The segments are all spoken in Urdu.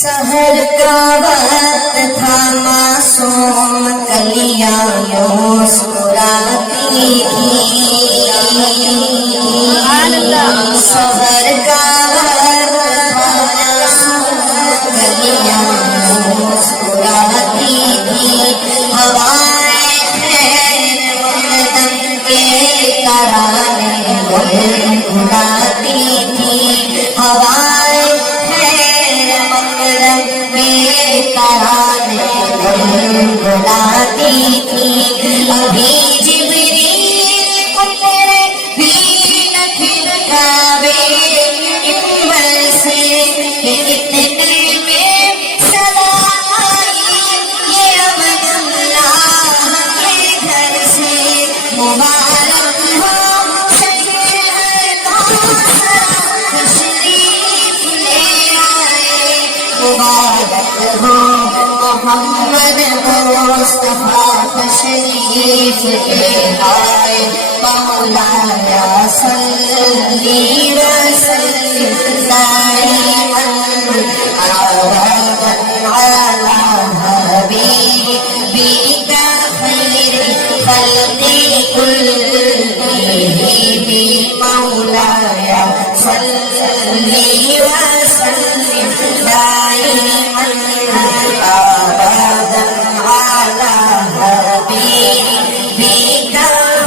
سحر کا وقت تھا معصوم کلیاں مسکراتی تھی، سحر کا وقت تھا معصوم کلیاں مسکراتی تھی، ہوائیں خیر مقدم کے ترانے گنگناتی تھی، ہوائیں ترانے گنگناتی تھی، ابھی جبریل اترے بھی نہ تھے کعبے منبر سے کہ اتنے میں صدا آئی یہ عبداللہ کے گھر سے، مبارک ہو شہر کوثر تشریف لے آئے، مبارک ہو محمد مصطفیٰ تشریف لے آئے، مولایا صلی وسلم دائما ابدا علی حبیبک خیر خلق کلہم، مولایا صلی وسلم دائما ابدا علی حبیبک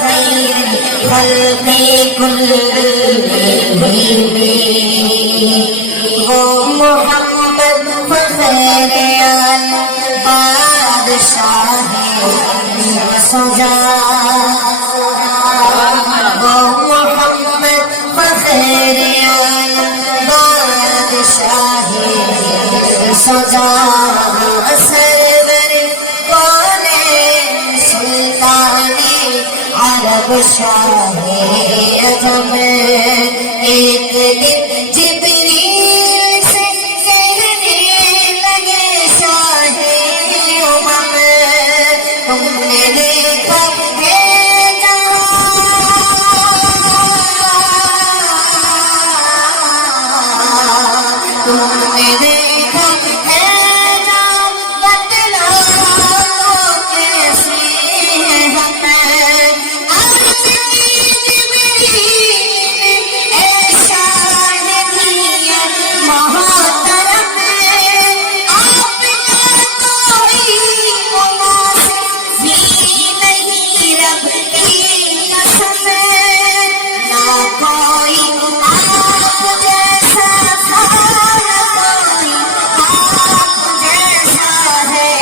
خیر خلق کلہم، وہ محمد فخر عالم بادشاہ سجا، وہ محمد فخر عالم بادشاہ سجا، سرور کونین سلطان عرب شاہ عجم، ایک دن جبریل سے کہنے لگے شاہ امم، تم نے دیکھا ہے تم نے دیکھا ہے جہاں، بتلاؤ کیسے ہیں ہم، عرض کی جبریل اے شاہ دیے محترم، آپ کا کوئی مناسب بھی نہیں رب کی قسم، نہ کوئی آپ جیسا تھا، نہ کوئی آپ جیسا ہے،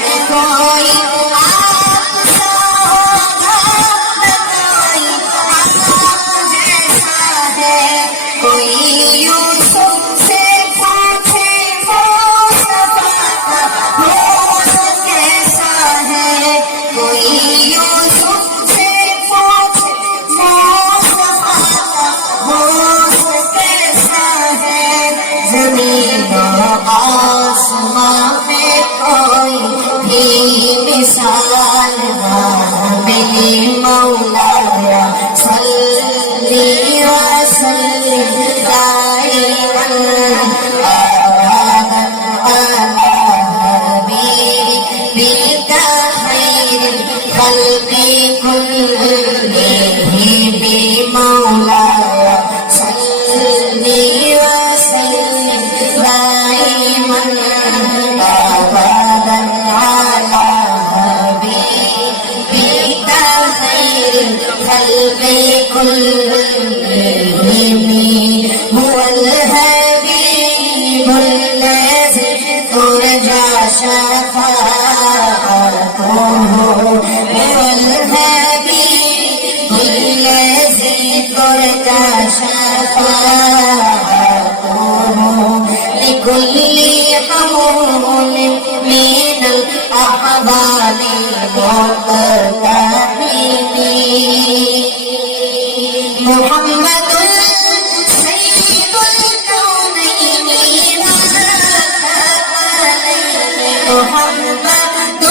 نہ کوئی آپ سا ہوگا، نہ کوئی آپ جیسا ہے، کوئی یوسف سے پوچھے مصطفیٰ کا حسن کیسا ہے، کوئی یوسف سے پوچھے مصطفیٰ کا حسن کیسا ہے، زمین و آسمان میں کوئی بھی مثال نہ ملی، مولایا صلی وسلم دائما ابدا علی حبیبک خیر خلق کلہم، مولایا صلی وسلم دائما ابدا علی حبیبک خیر خلق كلهم، هو الحبيب الذي ترجى شفاعته، هو الحبيب الذي ترجى شفاعته، لكل حمول من الأحوال مقتحم، محمد سيد الكونين والثقلين، محمد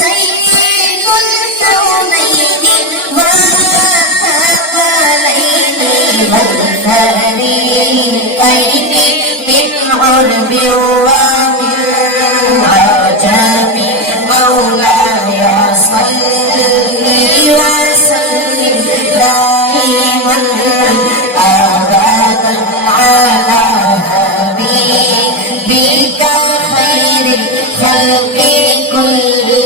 سيد الكونين والثقلين والفريقين من عرب خلق كلهم